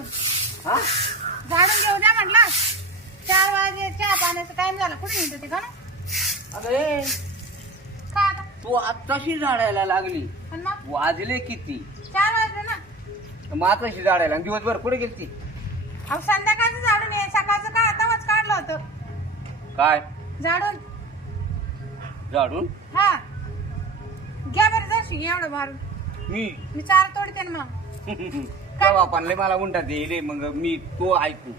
झाडून हा? झाडून घेऊ द्या म्हटलं. चार वाजे चहा पाण्याचा टाइम झाला. कुठे येत होते का ना अगं ए का आता. तू आत्ताशी झाडायला लागली. पण मग? वाजले किती? चार वाजले ना. मग आताशी झाडायला आणि दिवसभर कुठे गेलती? अहो संध्याकाळचं झाडून ये. सकाळचं काय आताच काढलं होतं. काय? झाडून. झाडून? हा. घ्या बरं जशी एवढं मारून मी? मी चार तोडते ना मग. त्या बापांना मला म्हणतात रे मग मी तो ऐकू.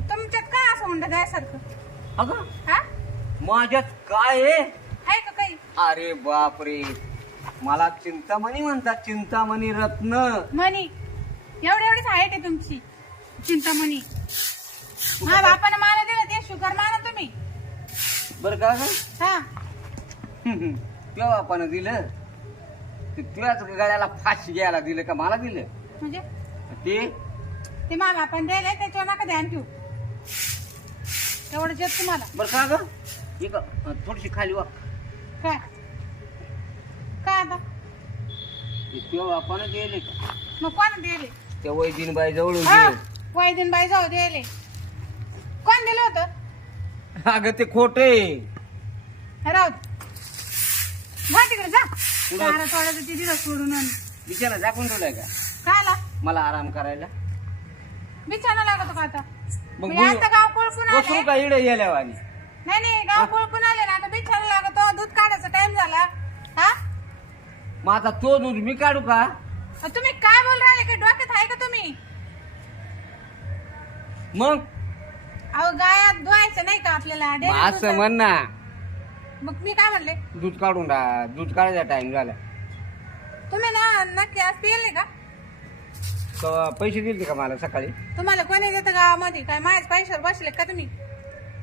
तुमच्यात काय असं म्हणत द्यासारखं अगं? हा? माझ्यात काय आहे? आहे का काही? अरे बापरे. मला चिंतामणी म्हणतात चिंतामणी रत्न. मनी. एवढी एवढीच हाईट आहे तुमची. चिंतामणी. हा बापानं माना दिलं ते शुगर माना तुम्ही. बर का ग? हा. दिलं. ते तुझ्याच गळ्याला फाशी घ्यायला दिलं का मला दिलं? म्हणजे? ते? ते मा बापानं द्यायला त्याच्यावर नका ध्यान ठेवू. तेवढं येत तुम्हाला. बर का ग थोडीशी खाली वा. काय? काय आता? दिले. का मग कोण दिले? त्या वैदिनबाई जवळून हा दिलं. वैदिन बाई जाऊ दिले. कोण दिलं होतं? अगं ते खोटे. राहू दे. जा तिकडे जा. चारा दिलं सोडून आणि. बिचारा झाकून ठेवलाय का? मला आराम करायला. बिछाना लागतो का आता? मग मी बोलू- आता गाव कोळपून बसू आले का इडे गेल्यावानी नाही नाही गाव कोळपून आले ना आता बिछाना लागतो दूध काढायचा टाइम झाला. हा? मग आता तो दूध मी काढू का? अ, तुम्ही काय बोल राहिले? काय डोक्यात आहे का तुम्ही? मग? अहो गायात धुवायचं नाही का आपल्याला? मग डेली असं म्हण ना. मग मी काय म्हणले? दूध काढून दूध काढायचा टाइम झाला. तुम्ही ना नक्की आज पिले का? तर पैसे दिले का मला सकाळी? तुम्हाला कोणी देतं गावामध्ये? काय माझ्या पैशावर बसले का तुम्ही?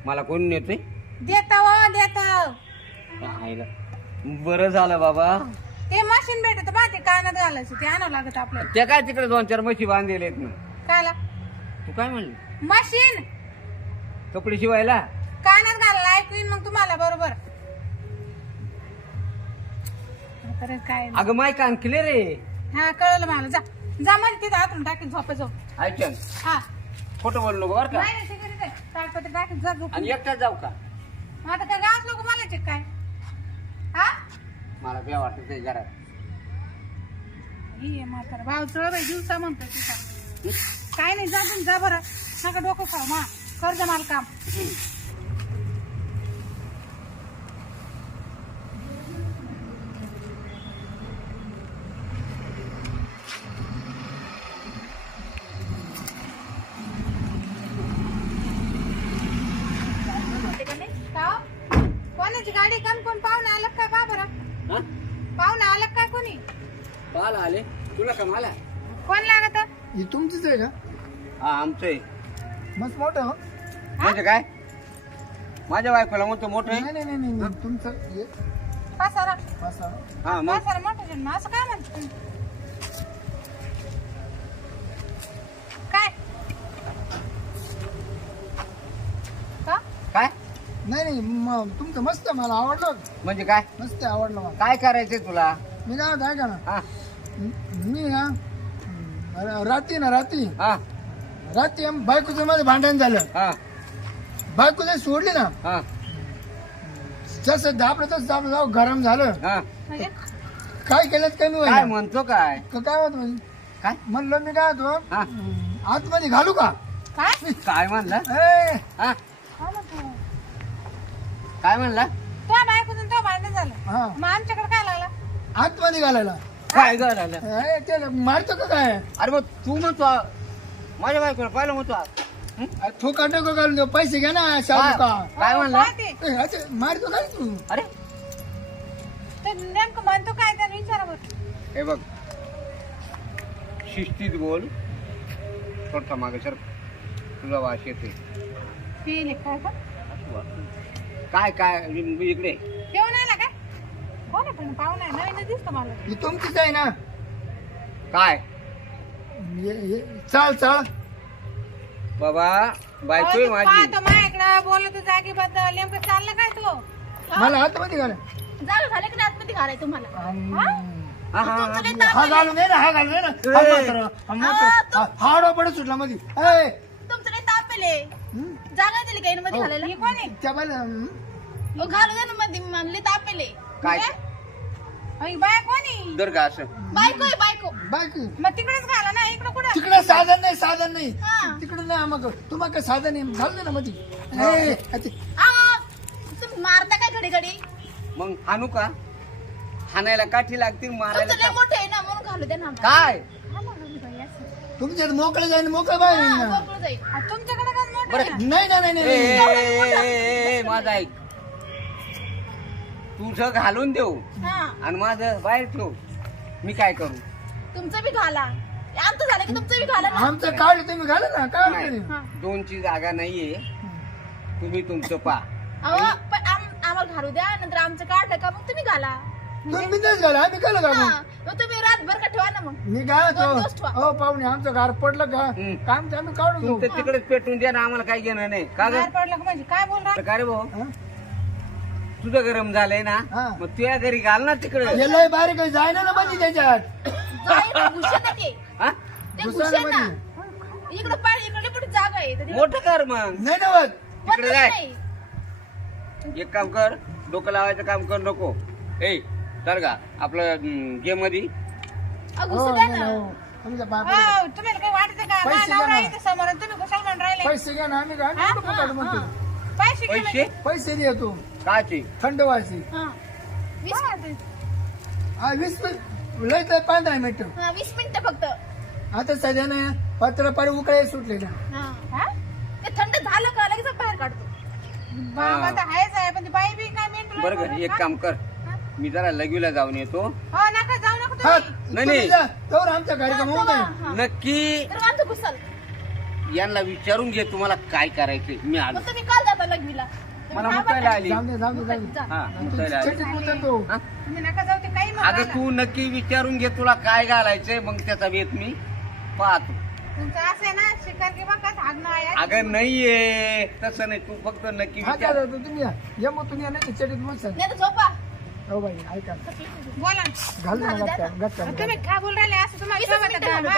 मला कोण नेतोय? देत व देत. आईला. बरं झालं बाबा. ते मशीन भेटत पहा ते कानात घालायचं ते आणावं लागत आपल्याला. त्या काय तिकडे दोन चार म्हशी बांधलेले आहेत ना? कायला तू काय म्हणली? मशीन कपडे शिवायला? कानात घालायला ऐकू येईन मग तुम्हाला बरोबर. तर काय? अगं माय कान क्लिअर रे हा कळलं मला. जा. जा मला तिथं हातून टाकीत झोपे जाऊ ऐकन हा. खोटं बोललो बरं का? नाही नाही तिकडे ताडपत्री जा झोपून. आणि एकटाच जाऊ का? आता काय गावात लोक मला काय? हा? मला बे वाटत घरात. ही म्हातारा भाव चळ बाई दिवसा म्हणतो काय नाही जा तुम्ही जा बरं. नका डोकं खाऊ मा. कर जा मला काम का हो? कोणाची गाडी कम कोण पाहुणे आलं काय का बरं हा? पाहुणे आलं काय कोणी पाल आले. तुला का मला? कोण लागत? ही तुमचीच आहे का? हा आमचं आहे मस्त मोठं हो? म्हणजे काय? माझ्या बायकोला म्हणतो मोठं नाही आहे नाही नाही नाही तुमचं हे. पासारा. हा मग? पासारा मोठा जन्म असं काय म्हणतो तुम्ही? काय? का? काय? नाही नाही म- तुमचं मस्त आहे, मला आवडलं. म्हणजे काय? मस्त आहे, आवडलं मला. काय करायचंय तुला? मी काय होतं ऐका ना. हा. म- मी ना र- रात्री ना रात्री. हा. रात्री आम- बायकोचं माझं भांडण झालं. हा. बायको जर सोडली ना हा. जसं दाबलं तसं दाबलं जाऊ गरम झालं. हा. म्हणजे काय केलं कमी काय होईल म्हणतो काय? काय होत म्हणजे काय? म्हणलं मी काय होतो? हा. आतमध्ये घालू का? काय? काय म्हणला? ए, हा. काय म्हणला? तो बायकोतून तो भांडण झालं. हा. मग आमच्याकडे काय लागला? आतमध्ये घालायला. काय झालं मारतो का काय? अरे मग तू म्हणतो माझ्या बायकोला पाहिलं म्हणतो. हं? ठोका टोका घालून देऊ पैसे घ्या ना का काय म्हणला? ते ए, मारतो काय तू? अरे? ते नेमकं म्हणतो काय त्याला विचारा बरं. हे बघ. शिस्तीत बोल. थोडसा मागे सर तुला वास येते पिले काय का काय काय इकडे. कोण आहे पण पाहुणा आहे नवीन दिसतो मला ही तुमचीच आहे ना काय चाल चाल बाबा बायकोय माझी पाहतो माझ्याकडे बोलत जागेबद्दल नेमकं चाललं काय तो मला आतमध्ये घाला झालं झालं की नाही आतमध्ये घालाय तुम्हाला अम, हा, हा, तुमचं लई हा. ताप हा आले. घालून दे ना हा घालून दे ना हा ए. म्हातारा, हा म्हातारा. हा- हा आडवा पडत सुटला मध्ये ए, तुमचं ताप आले. हं? जागा दिली काही मध्ये हो. घालायला ही कोण आहे त्या बाईला, हं? ओ, घालू दे ना मध्ये म्हणले ताप आले. काय अय, बाया कोणी दर का असं. बायको आहे बायको. बाकी मग तिकडेच घाला ना इकडं कुठं? तिकडे साधन नाही साधन नाही. हा. तिकडे नाही मग तुम्हाला काय साधन नाही घाल दे ना मध्ये ए, अति- आ, तुम्ही मारता काय घडी घडी मग हाणू का? हाणायला काठी लागतील मारायला तुमचं लय का- मोठे आहे ना म्हणून घालू दे ना काय? हा, म्हणून बाई, असं. तुमच्यात मोकळं जाईन मोकळं बाहेर येईन हा, ना. मोकळं जाईल. आ, तुमच्याकडे काय मोठं बरं. आहे? नाही नाही नाही ए, ए, नाही ए, ए, ए, माझं ऐक. तुझं घालून देऊ हा. आणि माझं बाहेर ठेव. मी काय करू? तुमचं बी घाला. आमचं झालं की तुमचं बी घाला ना. आमचं काढ तुम्ही घाला ना. काय नाही अडचण हा. आहे? दोनची जागा नाहीये. तुम्ही तुमचं पा. अहो पण आम- आम्हाला घालू द्या. नंतर आमचं काढलं का मग तुम्ही घाला. तुम्ही घाला. आम्ही काय घालू? हा. मग तुम्ही रातभर का ठेवा ना मग. मी काय दोन दिवस होतो ठेवा. हो पाहुणे आमचं घर पडलं का. काम ते आम्ही काढून घेऊ तुमचं तिकडेच पेटून द्या ना. आम्हाला काही घेणं नाही. का ग? बाहेर पडलं का म्हणजे? काय बोल राहा काय रे भाऊ? हं? तुझं गरम झालंय ना हा. मग तुझ्या घरी घाल ना तिकडे हे लय बारीक आहे, जायना ना म्हणजे त्याच्यात ना, ते हा? ते घुसायला ना. इकडे जागा आहे तर तिकडे मोठं कर मग नाही ना. तिकडे जाय. नाही. एक काम कर डोकं लावायचं काम कर नको ए चल का आपलं गेममध्ये अहो, हो, घुसू द्या नाही, ना हो. तुमच्या बाय पडलं. तुम्हाला काही वाटतं का पैसे माझा नवरा द्या ना. इथे समोर आणि तुम्ही कुशाल म्हणून राहिले पैसे घ्या ना आम्ही काय हा. पैसे घे पैसे म्हणजे. पैसे दे तू काचे? थंड व्हायची हा. वीस हा वीस मिनिट लय तर पंधरा मिनिट. हा, वीस मिनिटं फक्त. आता सध्या ना पत्र पार उकळे सुटले ना. हा. हा? ते थंड झालं का लगेच बाहेर काढतो. बाबा तर आहेच आहे पण ती बाई बी काय मेंटल बरं का एक काम कर. मी जरा लगवीला जाऊन येतो. हो नका जाऊ नका हा तुम्ही. नाही, तुम्ही नाही. जा, तोवर आमचा कार्यक्रम होऊ नये हा. नक्की तर आमचं घुसल यांना विचारून घे तुम्हाला काय करायचंय. मी आलो. मग तुम्ही काल जाता लग्नीला मला आली. जाऊ दे जाऊ दे जाऊ दे. जा. हा मुकायला आली. चटीत उतरतो हा? तुम्ही नका जाऊ ते काही अगं म्हणा तू नक्की विचारून घे तुला काय घालायचंय मग त्याचा वेत मी पाहतो. तुमचं असं आहे ना शिकार किंवा का धागणं आहे? अगं नाहीये. तसं नाही तू फक्त नक्की हा विचार. काय जातो तुम्ही या. या मग तुम्ही या नाही चटीत बसा नाही तर झोपा. हो बाई ऐका. बोला. घाल ना गटका तुम्ही काय बोल राहिले? असं तुम्हाला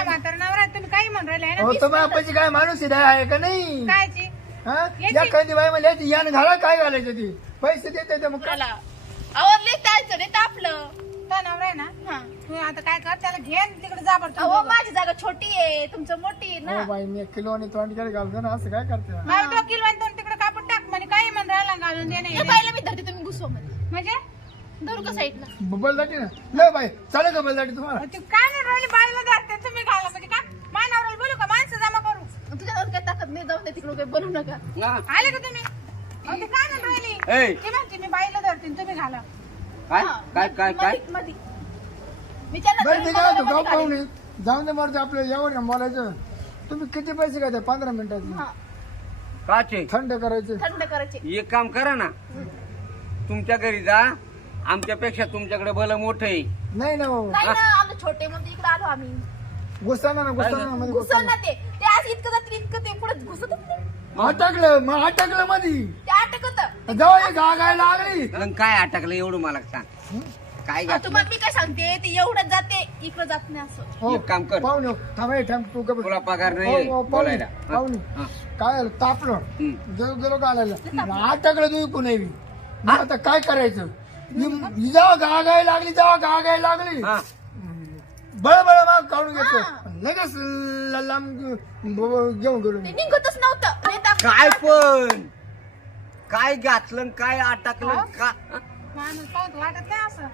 म्हातारा नवरा आहे, तुम्ही काही म्हणून राहिले आहे ना? हो तुम्ही काय माणूस आहे आहे का नाही? कायची? हा? या कधी याची यान घाला काय घालायचं ती? पैसे देते ते मग? मला आवडले त्याचं रे तापलं तो नवरा आहे ना? हा. तू आता काय कर त्याला घे आणि तिकडे जा बरं अहो माझी जागा छोटी आहे तुमचं मोठी आहे हो ना बाई मी एक किलो आणि तोंड केलं घालतो ना असं काय करते? तो किलो आणि दोन तिकडे कापून टाक म्हणे काही म्हणून राहिला घालून दे हे नाही पाहिलं मी धरते तुम्ही मध्ये म्हणजे? धरू का साईडला? बलदाटी ना. नाही बाई चालेल का बलदाटी तुम्हाला? तू काय म्हणून राहिली बाईला धरते तुम्ही घाला म्हणजे का मानावराला बोलू का? माणसं जमा तुझ्यावर काय ताकद नाही जाऊन दे तिकडे काही बनवू नका. ना आले का तुम्ही? अहो, ते काय म्हणून राहिली? ए. ती म्हणते मी बाईला धरते आणि तुम्ही घाला. काय? हा, काय काय काय? मधी- मधी. मी त्यांना बरं धरून ते काय होतं मध्ये गाव काढेन. पाहुणे जाऊन दे मरते आपलं यावर ना बोलायचं. तुम्ही किती पैसे घ्या पंधरा मिनिटाचे. हा, काचे? थंड करायचे. थंड करायचे. एक काम करा ना. तुमच्या घरी जा. आमच्यापेक्षा तुमच्याकडे भलं मोठं आहे. नाही ना हो नाही ना आमचे छोटे म्हणजे इकडे आलो आम्ही. घुसताना ना घुसताना मध्ये घुसल घुसताना ना ते. इतकं इतकं ते पुढे घुसत अटकलं मग अटकलं मधी. ते अटकत जाऊ एक गाय लागली. मग काय अटकलं एवढं मला सांग. काय घातलं तुम्हाला मी काय सांगते ते एवढं जाते इकडं जात नाही असं. हो एक काम कर. पाहुणे थांब हे थांब तू का तुला पगार नाही हो, हो, पाहुणे बोलायला. हा? पाहुणे हा. काय झालं? तापलं. हम्म. गेलो गेलो घालायला तुम्ही मग आता काय करायचं? ही जेव्हा गागाय लागली जेव्हा गागाय लागली. हा. बळ बळ माग काढून घेतो लगेच ल- लांब घेऊन गेलो ते मी. निघतच नव्हतं. लय ताप- काय पण? काय घातलं काय अटकलं का? माणूस पाहत वाटत नाही असं.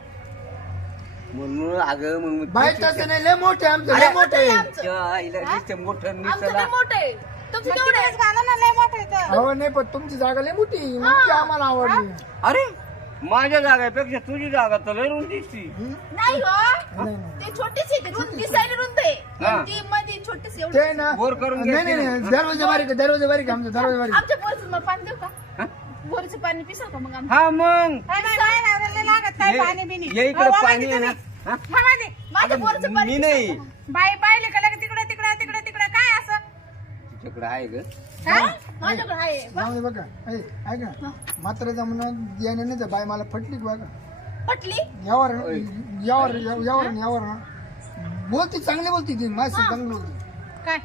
म्हणून अगं मग तसं नाही लय मोठे आमचं लय मोठे. आमचं त्या आईला नुसतं मोठं आमचं निसला लय मोठं आहे. तुमचं मग केवढं आहे. तिकडेच घाला ना लय मोठं आहे तर. अहो नाही पण तुमची जागा लय मोठी आम्हाला आवडली. अरे माझ्या जागापेक्षा तुझी जागा तर लय रुंद दिसती? नाही हो नाही नाही ते छोटीच आहे ते रुंद दिसायला रुंद आहे हा. पण ती मध्ये छोटीच एवढी ते ना बोर करून नाही नाही नाही. दरवाजा बारीक आहे, दरवाजा बारीक आहे, आमचा दरवाजा बारीक आहे. आमच्या बोरचं मग पाणी देऊ का? बोरचं पाणी पिसाल का मग आमचं हा मग लागत काय ये- पाणी बिनी ये इकडे अहो, वा पाणी मध्ये आहे ना तुम्ही. हा? वा मध्ये. माझ्या अगं, बोरचं पाणी मी पिसाल नाही का? बाई पाहिले का लगे तिकडे तिकडे तिकडे तुझ्याकडे आहे ग. हा? माझ्याकडे आहे. जाऊ दे बघा. ऐ, ऐक ना. मात्र जमून याने नाही तर बाय मला फटली की बघा. पटली यावर यावर यावर यावर ना. बोलती चांगली बोलती ती. माझी चांगली बोलती. काय?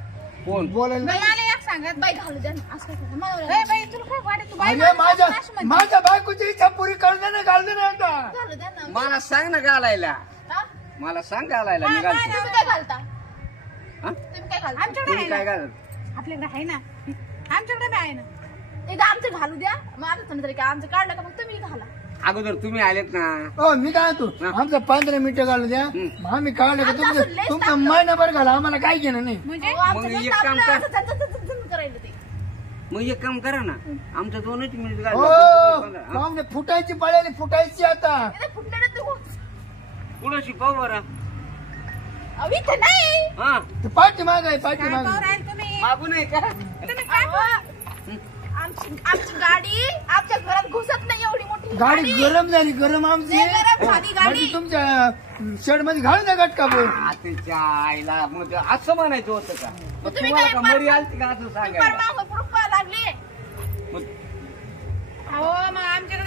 कोण? बोलायला बाई, मला एक सांगत. बाई घालू द्या ना. असं काय करता? मला ए बाई तुला काय वाटत? तू बाई अरे माणूस माझ्या. माझ्या बायकोची इच्छा पुरी कळते ना घालते ना द्या ना. मला सांग ना घालायला. हा? मला सांग घालायला. मी घालतो नाही, तुम्ही काय घालता? हा? तुम्ही काय घालता? आमच्याकडे तुम्ही आहे काय घालत? आपल्याकडे आहे ना? आमच्याकडे बी आहे ना. एकदा आमचं घालू द्या. मग आता समजा काय आमचं काढलं का मग तुम्ही घाला. अगोदर तुम्ही आलेत ना. हो मी काय म्हणतो? आमचं पंधरा मिनिटं घालू द्या. मग आम्ही काढलं का तुमचं तुमचं महिनाभर घाला. आम्हाला काय घेणं नाही. म्हणजे? आमचं मग एक काम आपलं कर. असं झन- झन- झन- झन करायला ते. मग एक काम करा ना. आमचं दोनच मिनिट हो. पाहुणे फुटायची पळाली फुटायची आता. फुटलेलं तू पुढं शिकव बरं? अहो, इथे नाही. हा. ते पाठी माग आहे पाठी काय माग. पाहू राहिले तुम्ही? मागू नाही का? तुम्ही काय आमची आमची गाडी आमच्या घरात घुसत नाही एवढी मोठी. गाडी गरम झाली गरम आमची. लय गरम झाली गाडी. म्हणजे तुमच्या शेडमध्ये घालून द्या गटका बोल आतीच्या आईला मग ते असं म्हणायचं होतं का? मग तुम्ही तुम्हाला काय का पार- मरी आलती का असं पर सांगायला? पुढं लागली. मग अहो मग आहे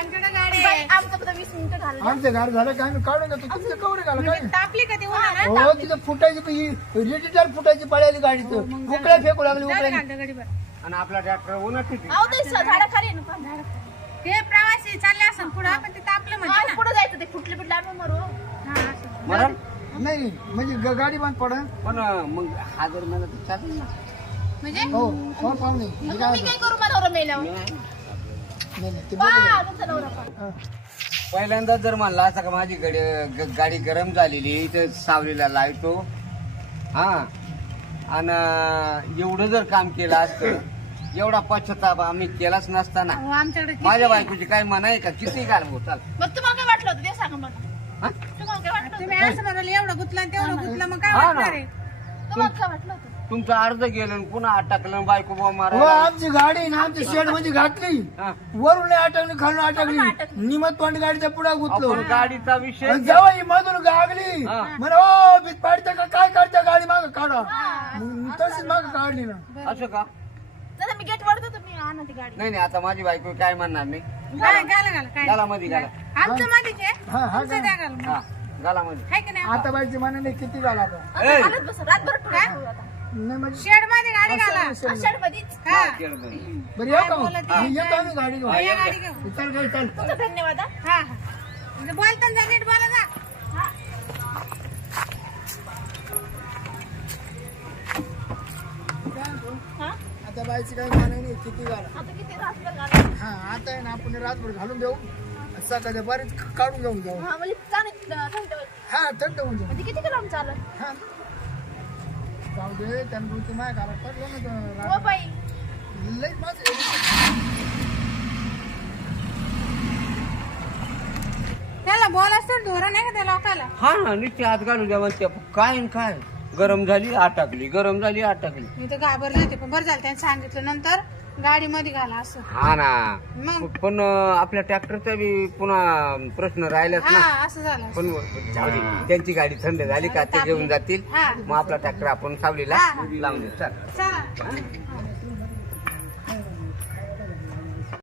आमच्याकडे गाडी बाई, आहे. आमचं फक्त वीस मिनिटं. आमचं झालं का? आम्ही काढून घेतो. तुमचं कवडे घाला काय? म्हणजे तापली का ती उन्हाळ्यात? हो तिथं फुटायची रेडिटर फुटायची पळाली गाडी तर उकड्या फेकू लागली उकड्या आणि आपला ट्रॅक्टर उन्हात अहो ते स- झाडाखाली आहे ना पण झाडाखाली. ते प्रवासी चालले असं पुढं पण ते तापलं म्हणजे पुढं जायचं ते फुटले पिटले आम्ही मरू. हा, असं. मरण? नाही म्हणजे गाडी बंद पड पण मग हा जर मला तर चालेल ना. म्हणजे? हो हो मी काय काय करू नवरा मेल्यावर नाही नाही ते बरोबर आहे. पहा, तुमचा नवरा पहा. हा. पहिल्यांदा जर म्हणला असं का माझी गडी ग- गाडी गरम झालेली इथं सावलीला लावतो हा आणि एवढं जर काम केलं असतं एवढा पश्चाताप आम्ही केलाच नसताना अहो, आमच्याकडे किती- माझ्या बायकोची काय मन आहे का किती घाल भाऊ चाल मग तुम्हाला काय वाटलं होतं ते सांगा मला हा? तुम्हाला काय वाटलं तुम्ही होतं? असं म्हणाले एवढं गुतलं आणि तेवढं गुतलं मग काय हा ना. वाटणार आहे तुम्हाला काय वाटलं होतं तुमचं अर्ध गेलं आणि पुन्हा अटकलं बायको बा हो मारा आमची गाडी ना आमच्या शेडमध्ये घातली. वरून अटकली खालून अटकली. निमत तोंड गाडीच्या पुढे गुतलो. गाडीचा विषय आणि जेव्हा ही मधून गागली हा. म्हणे ओ भीत पाडते का? काय करते गाडी माग? काढा. मग मी तशीच माग काढली ना. असं का? नाही मी गेट वाढतो तुम्ही आणा ती गाडी. नाही नाही आता माझी बायको काय म्हणणार नाही घाला घाला घाला काय गाला मध्ये गाला आमचं मध्ये हा हा तुमचं द्या घालून. हा गाला मध्ये आहे की नाही? आता बाईची मनाने किती झाला आता ए. घालत बसा रातभर ठेवू आता. नाही म्हणजे शेडमध्ये गाडी घाला. आषाढ मध्येच हा. केलं बरं. बरं येऊ का बोलत मग? आहे? मी येतो आम्ही गाडी घेऊन. या गाडी घेऊ चल गाडी चल. तुमचा धन्यवाद हा. हा हा. म्हणजे बोलताना नीट बोला जा. हा. हा? आता बाईची काही मानाने नाही किती झाला आता किती हा आता आहे ना आपण रातभर घालून देऊ. सकाळच्या बरेच काढून घेऊन जाऊ. हा म्हणजे चांगली थंड होईल. हा थंड होऊन जाऊ. म्हणजे किती किलो चालत? हा. जाऊ दे त्यांना तू माय घाला पडलं ना तर हो बाई. लई त्याला बोलास तर धोरण आहे का त्या लोकाला? हा ना नुसते हात घालू द्या म्हणते. काय न काय? गरम झाली अटकली गरम झाली अटकली मी तर घाबरले होते पण बरं झालं त्यांनी सांगितलं नंतर. गाडी मध्ये घाला असं. हा ना. मग? पण अं, आपल्या ट्रॅक्टरचा बी पुन्हा प्रश्न राहिलाच ना. हा असं झालं पण जाऊ दे. त्यांची गाडी थंड झाली का ते घेऊन जातील. हा. मग आपला ट्रॅक्टर आपण सावलीला हा. लावून देऊ. चल. चला.